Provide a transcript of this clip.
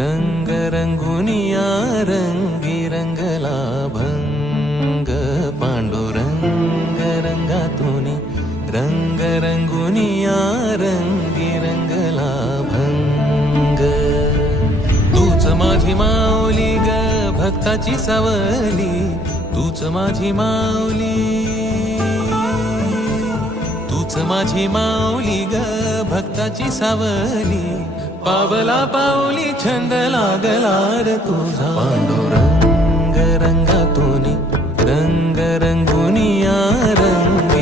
रंग रंगुनिया रंगी रंगला भंग पांडुरंग रंगातुनी रंग रंगुनिया रंगी रंगला भंग तूच माझी माऊली ग भक्ताची सावली तूच माझी माऊली तूच माझी माऊली ग भक्ताची सावली पावला पाऊली छंद लागला रे तुझा पांडुरंग रंगातुनी रंग रंगुनिया रंग